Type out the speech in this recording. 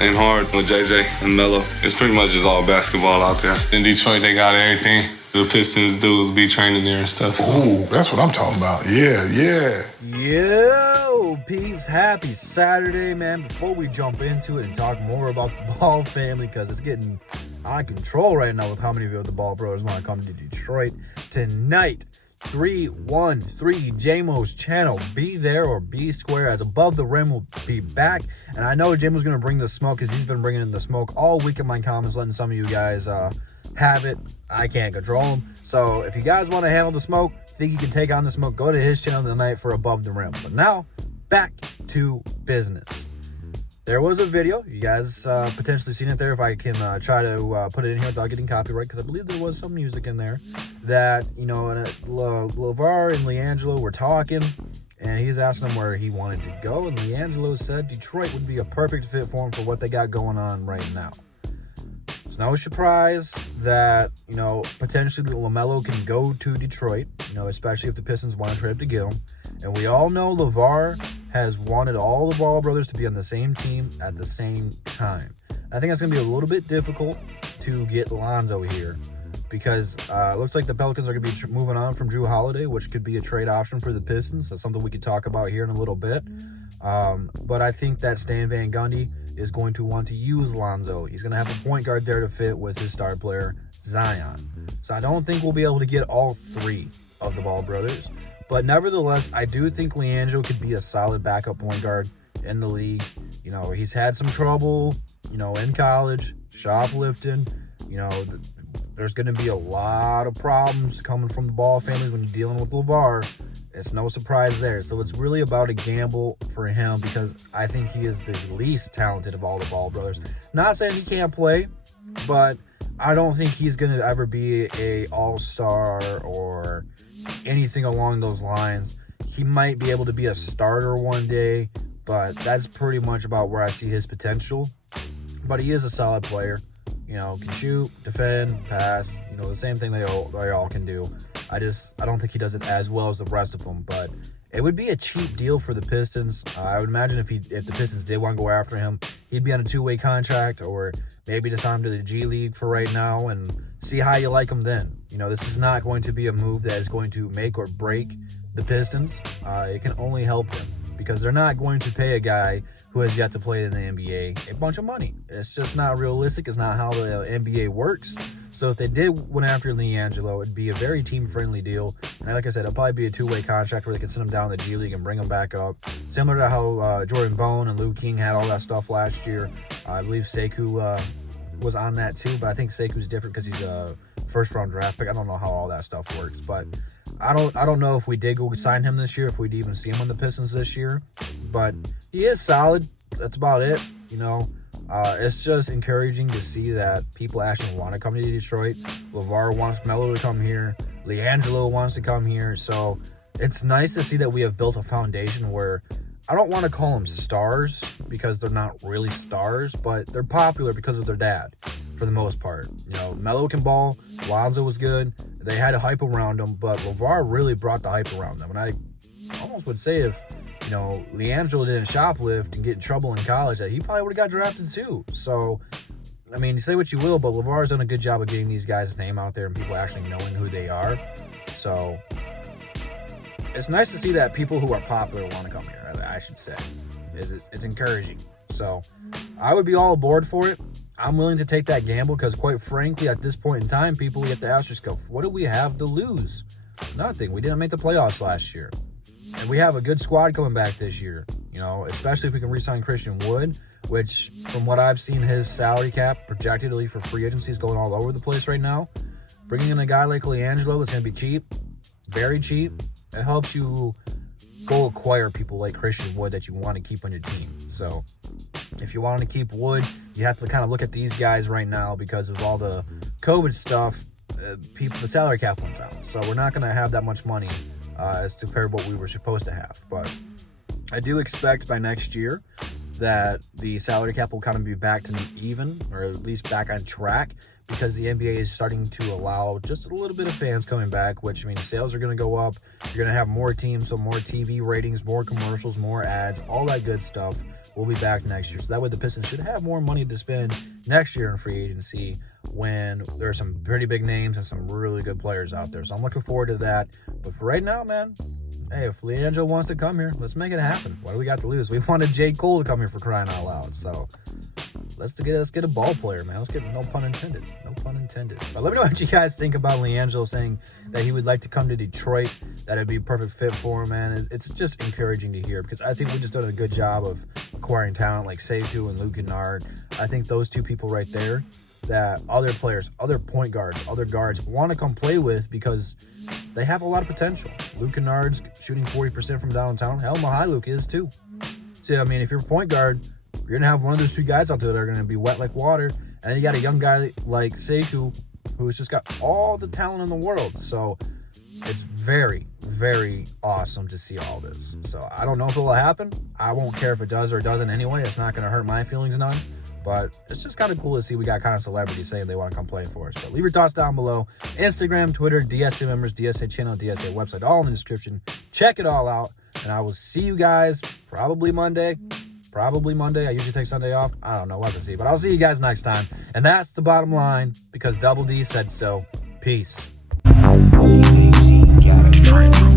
and hard with JJ and Melo. It's pretty much just all basketball out there. In Detroit, they got everything. The Pistons dudes be training there and stuff. So. Ooh, that's what I'm talking about. Yeah. Yo, peeps, happy Saturday, man. Before we jump into it and talk more about the Ball family, because it's getting out of control right now with how many of the Ball brothers want to come to Detroit tonight. 313 JMO's channel. Be there or be square, as Above the Rim will be back. And I know JMO's going to bring the smoke, because he's been bringing in the smoke all week in my comments, letting some of you guys have it. I can't control him. So if you guys want to handle the smoke, think you can take on the smoke, go to his channel tonight for Above the Rim. But now, back to business. There was a video. You guys potentially seen it there. If I can try to put it in here without getting copyright, because I believe there was some music in there that, you know, LeVar and Liangelo were talking, and he's asking him where he wanted to go, and Liangelo said Detroit would be a perfect fit for him for what they got going on right now. It's no surprise that, you know, potentially LaMelo can go to Detroit, you know, especially if the Pistons want to trade up to get him. And we all know LeVar has wanted all the Ball brothers to be on the same team at the same time. I think that's going to be a little bit difficult to get Lonzo here, because it looks like the Pelicans are going to be moving on from Drew Holiday, which could be a trade option for the Pistons. That's something we could talk about here in a little bit. But I think that Stan Van Gundy is going to want to use Lonzo. He's going to have a point guard there to fit with his star player, Zion. So I don't think we'll be able to get all three of the Ball brothers. But nevertheless, I do think Liangelo could be a solid backup point guard in the league. You know, he's had some trouble, you know, in college, shoplifting. You know, there's going to be a lot of problems coming from the Ball families when you're dealing with LeVar. It's no surprise there. So it's really about a gamble for him, because I think he is the least talented of all the Ball brothers. Not saying he can't play, but I don't think he's going to ever be a all-star or anything along those lines. He might be able to be a starter one day, but that's pretty much about where I see his potential. But he is a solid player. You know, can shoot, defend, pass, you know, the same thing they all can do. I don't think he does it as well as the rest of them, but it would be a cheap deal for the Pistons. I would imagine if the Pistons did want to go after him, he'd be on a two-way contract, or maybe just sign him to the G League for right now and see how you like him then. You know, this is not going to be a move that is going to make or break the Pistons. It can only help them, because they're not going to pay a guy who has yet to play in the NBA a bunch of money. It's just not realistic. It's not how the NBA works. So if they did went after Liangelo, it'd be a very team-friendly deal. And like I said, it'll probably be a two-way contract where they can send him down to the G League and bring him back up. Similar to how Jordan Bone and Lou King had all that stuff last year. I believe Sekou was on that too, but I think Sekou's different because he's a first-round draft pick. I don't know how all that stuff works, but I don't know if we did go sign him this year, if we'd even see him on the Pistons this year. But he is solid. That's about it. You know, it's just encouraging to see that people actually want to come to Detroit. LeVar wants Melo to come here. Liangelo wants to come here. So it's nice to see that we have built a foundation where I don't want to call them stars, because they're not really stars, but they're popular because of their dad for the most part. You know, Melo can ball. Lonzo was good. They had a hype around him, but LeVar really brought the hype around them. And I almost would say if, you know, Liangelo didn't shoplift and get in trouble in college, that he probably would have got drafted too. So, I mean, say what you will, but LeVar's done a good job of getting these guys' name out there and people actually knowing who they are. So it's nice to see that people who are popular want to come here, I should say. It's encouraging. So I would be all aboard for it. I'm willing to take that gamble, because quite frankly, at this point in time, people get to ask yourself, what do we have to lose? Nothing. We didn't make the playoffs last year. And we have a good squad coming back this year, you know, especially if we can re-sign Christian Wood, which from what I've seen, his salary cap projectedly for free agency is going all over the place right now. Bringing in a guy like Liangelo that's going to be cheap, very cheap, it helps you go acquire people like Christian Wood that you want to keep on your team. So if you want to keep Wood, you have to kind of look at these guys right now, because of all the COVID stuff, the salary cap went down. So we're not going to have that much money as compared to what we were supposed to have. But I do expect by next year that the salary cap will kind of be back to even, or at least back on track, because the NBA is starting to allow just a little bit of fans coming back, which means sales are going to go up. You're going to have more teams, so more TV ratings, more commercials, more ads, all that good stuff will be back next year. So that way the Pistons should have more money to spend next year in free agency when there's some pretty big names and some really good players out there. So I'm looking forward to that. But for right now, man, hey, if Liangelo wants to come here, let's make it happen. What do we got to lose? We wanted J. Cole to come here for crying out loud. So let's get a ball player, man. Let's get, no pun intended. No pun intended. But let me know what you guys think about Liangelo saying that he would like to come to Detroit. That it'd be a perfect fit for him, man. It's just encouraging to hear because I think we've just done a good job of acquiring talent like Sekou and Luke Kennard. I think those two people right there that other players, other point guards, other guards want to come play with because they have a lot of potential. Luke Kennard's shooting 40% from downtown. Hell, Luke is too. So, I mean, if you're a point guard, you're going to have one of those two guys out there that are going to be wet like water. And then you got a young guy like Sekou who's just got all the talent in the world. So it's very, very awesome to see all this. So I don't know if it will happen. I won't care if it does or doesn't anyway. It's not going to hurt my feelings none. But it's just kind of cool to see we got kind of celebrities saying they want to come play for us. But leave your thoughts down below. Instagram, Twitter, DSA members, DSA channel, DSA website, all in the description. Check it all out. And I will see you guys probably Monday. I usually take Sunday off. I don't know. We'll have to see. But I'll see you guys next time. And that's the bottom line because Double D said so. Peace. Gotta drink.